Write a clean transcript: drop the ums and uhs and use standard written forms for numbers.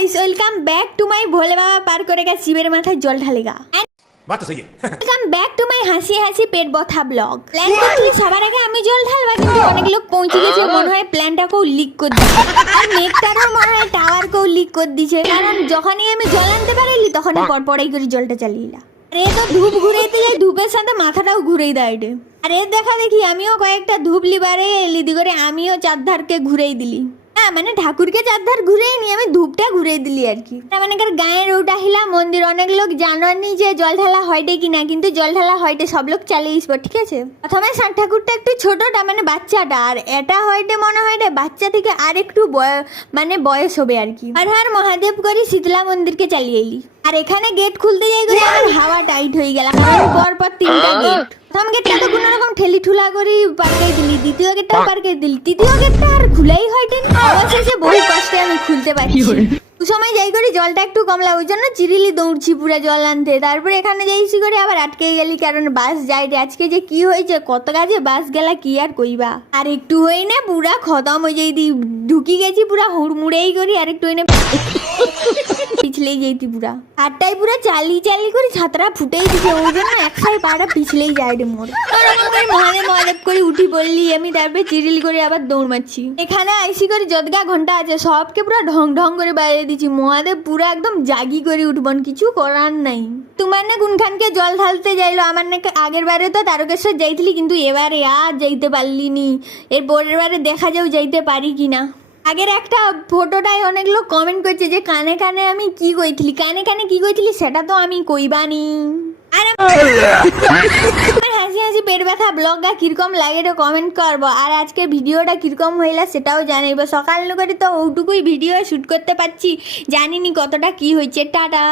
Guys welcome back to my Bhole Baba पार करेगा शिवेर माথায় জল ঢালেগা बात तो सही है। वेलकम बैक टू माय হাসি হাসি পেট ব্যথা ব্লগ প্ল্যান করছি সবার আগে আমি জল ঢালবা কিন্তু অনেক লোক পৌঁছে গেছে মনে হয় প্ল্যানটাকেও লিক করে দিয়েছে আর মেঘটারও মনে হয় টাওয়ারকেও লিক করে দিয়েছে কারণ যখনই আমি জল আনতে পারিনি তখনই পরপরাই করে জলটা চালিয়ে দিলাম আর এ তো ধূপ ঘুরাইতে যাই ধূপের সাথে মাথাটাও ঘুরেই দেয় রে আর এর দেখা দেখি আমিও কয়েকটা ধূপ লিবারে লিদি করে আমিও চারধারকে ঘুরেই দিলি হ্যাঁ মানে ঠাকুরকে চারধার ঘুরেই নি আমি ধূপটা ঘুরে দিলি আর কি মানে গায়ের ওটা হিলা মন্দির অনেক লোক জানানি যে জল ঢালা হয়টে কিনা কিন্তু জল ঢালা হয়টে সব লোক চালিয়ে আসবো ঠিক আছে প্রথমে সাত ঠাকুরটা একটু ছোটটা মানে বাচ্চাটা আর এটা হয়টে মনে হয় বাচ্চা থেকে আর একটু মানে বয়স হবে আর কি আর হর মহাদেব করে শীতলা মন্দিরকে চালিয়ে এলি আর এখানে গেট খুলতে যাই করে আমার হাওয়া টাইট হয়ে গেল কারণ পর তিনটা গেট প্রথম গেটটা তো কোনো রকম ঠেলি ঠুলা করে পারকে দিলি দ্বিতীয় গেটটাও পারকে দিলি তৃতীয় গেটটা আর খুলেই হয়নি অবশেষে বহু কষ্টে আমি খুলতে পারছি সময় যাই করে জলটা একটু কমলা ওই জন্য চিরিলি দৌড়ছি পুরো জল আনতে তারপরে এখানে যাইছি করে আবার আটকে গেলি কারণ বাস যাই আজকে যে কি হয়েছে কত কাজে বাস গেলা কি আর কইবা আর একটু হই না পুরা খতম হয়ে যাই দি ঢুকি গেছি পুরা হুড়মুড়েই করি আর একটু হই না পিছলেই যাইতি পুরা হাতটাই পুরা চালি করে ছাতরা ফুটেই দিছে ওই জন্য একসাই পাড়া পিছলেই যায় রে মোর মহাদেব মহাদেব করে উঠি বললি আমি তারপরে চিরিল করে আবার দৌড় মারছি এখানে আইসি করে যদগা ঘন্টা আছে সবকে পুরা ঢং ঢং করে বাইরে দিচ্ছি মহাদেব পুরা একদম জাগি করে উঠবন কিছু করার নাই তোমার না কোনখানকে জল ঢালতে যাইলো আমার না আগের বারে তো তারকেশ্বর যাইছিলি কিন্তু এবারে আর যাইতে পারলি নি এর পরের বারে দেখা যাও যাইতে পারি কিনা আগের একটা ফটোটায় অনেক লোক কমেন্ট করছে যে কানে কানে আমি কি কইছিলি কানে কানে কি কইছিলি সেটা তো আমি কইবানি আর হাসি হাসি পেট ব্যথা ব্লগটা কিরকম লাগে তো কমেন্ট করবো আর আজকে ভিডিওটা কিরকম হইলা সেটাও জানাইবো সকাল করে তো ওটুকুই ভিডিও শুট করতে পারছি জানিনি কতটা কি হয়েছে টাটা।